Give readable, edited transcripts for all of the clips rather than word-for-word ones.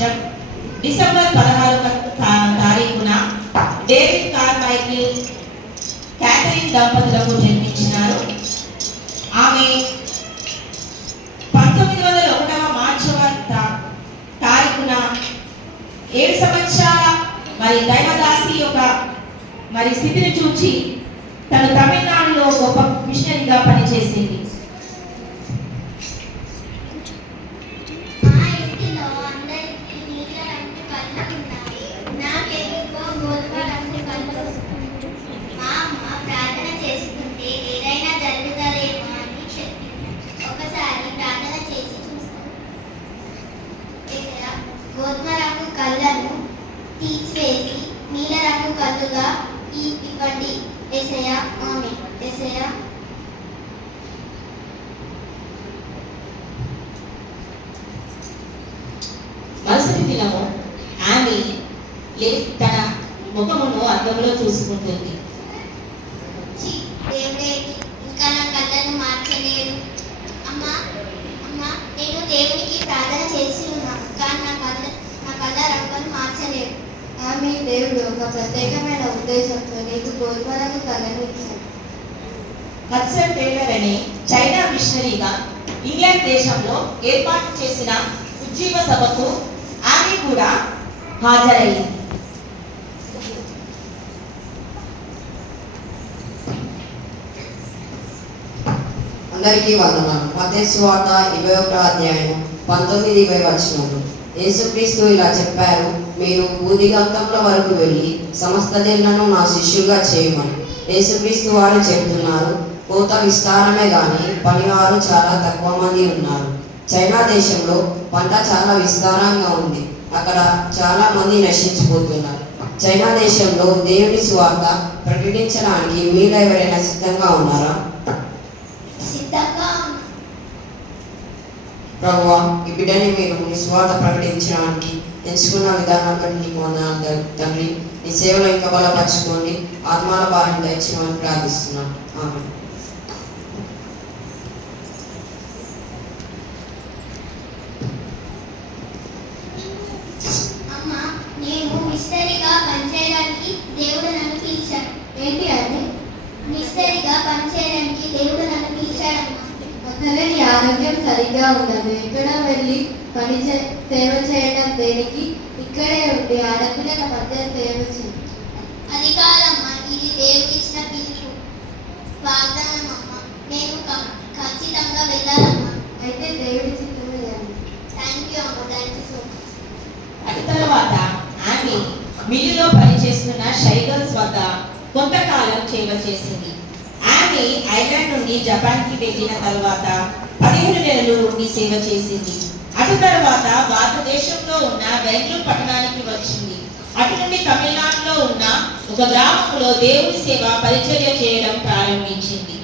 సంవత్సరం డిసెంబర్ 16వ తారీఖున David కార్మైకిల్ Catherine దంపతులకు జన్మించినారు. ఆమె 1901 మార్చి తారీఖున 7 సంవత్సరాల దైవదాసి యొక్క స్థితిని చూచి తను తమిళనాడులో గొప్ప మిషనరీగా పనిచేసింది. గోధుమ రంగు కళ్ళను తీసివేసి నీల రంగు కళ్ళుగా ఇవ్వండి యేసయ్యా. ఆమేన్. యేసయ్యా మరుసటి దినము ఆమె తన ముఖమును అద్దంలో చూసుకుంటుంది. దేవుడే ఇంకా నా కళ్ళను మార్చలేడు. అమ్మా అమ్మా నేను దేవునికి ప్రార్థన చేసి ఉన్నాను, కానీ నా కళ్ళ రంగును మార్చలేడు. ఆమె దేవుడు ఒక ప్రత్యేకమైన ఉద్దేశంతో నీకు గోధుమ రంగు కళ్ళను ఇచ్చాడు. హడ్సన్ టేలర్ అనే చైనా మిషనరీగా ఇంగ్లాండ్ దేశంలో ఏర్పాటు చేసిన ఉజ్జీవ సభకు ఆమె కూడా హాజరయ్యింది. అందరికీ వందనాలు. మత్తయి సువార్త 21వ అధ్యాయం 19-20 వచనాలు. యేసుక్రీస్తు ఇలా చెప్పారు, మీరు భూదిగంతముల వరకు వెళ్ళి సమస్త జనులను నా శిష్యుగా చేయమని. యేసుక్రీస్తు వారు చెబుతున్నారు, కోత విస్తారమే గాని పనివారు చాలా తక్కువ మంది ఉన్నారు. చైనా దేశంలో పంట చాలా విస్తారంగా ఉంది. అక్కడ చాలా మంది నశించిపోతున్నారు. చైనా దేశంలో దేవుని సువార్త ప్రకటించడానికి మీలో ఎవరైనా సిద్ధంగా ఉన్నారా? ప్రభువా, ఈ బిడ్డని మీరు నీ సువార్త ప్రకటించడానికి ఎంచుకున్న విధానం బట్టి నీకు వందనాలు తండ్రి. నీ సేవలో ఇంకా బలపరచుకోండి, ఆత్మాల భారం దయచేయమని ప్రార్థిస్తున్నాను. ఆమేన్. అమ్మా నేను మిషనరీగా పనిచేయడానికి దేవుడు నన్ను పిలిచాడు. ఏంటి అది? మిషనరీగా పనిచేయడానికి దేవుడు నన్ను పిలిచాడమ్మా. అసలే నీ ఆరోగ్యం సరిగ్గా ఉండదు. ఎక్కడ వెళ్ళి సేవ చేయడం దేనికి? ఇక్కడే ఉండి ఆడపిల్లల మధ్య సేవ చేయి. అది కాదమ్మా, ఇది దేవుడు ఇచ్చిన పిలుపు, వాగ్దానం అమ్మా. నేను ఖచ్చితంగా వెళ్ళాలమ్మా. అయితే దేవుడి చిత్తం వెళ్ళండి. థ్యాంక్ యూ అమ్మా, థ్యాంక్ యూ సో మచ్. అటు తర్వాత ఆమె మిల్లులో పనిచేస్తున్న షైగల్స్ వద్ద కొంతకాలం సేవ చేసింది. ఆమె ఐర్లాండ్ నుండి జపాన్కి వెళ్ళిన తర్వాత 15 నెలలు ఉండి సేవ చేసింది. అటు తర్వాత భారతదేశంలో ఉన్న బెంగళూరు పట్టణానికి వచ్చింది. అటు నుండి తమిళనాడులో ఉన్న ఒక గ్రామంలో దేవుని సేవ పరిచర్య చేయడం ప్రారంభించింది.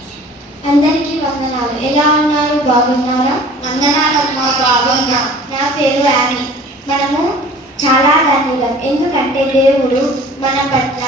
అందరికీ వందనాలు. ఎలా ఉన్నారు? బాగున్నారా? వందనాలమ్మా, బాగున్నా. నా పేరు యామి. మనము చాలా ధన్యులం, ఎందుకంటే దేవుడు మన పట్ల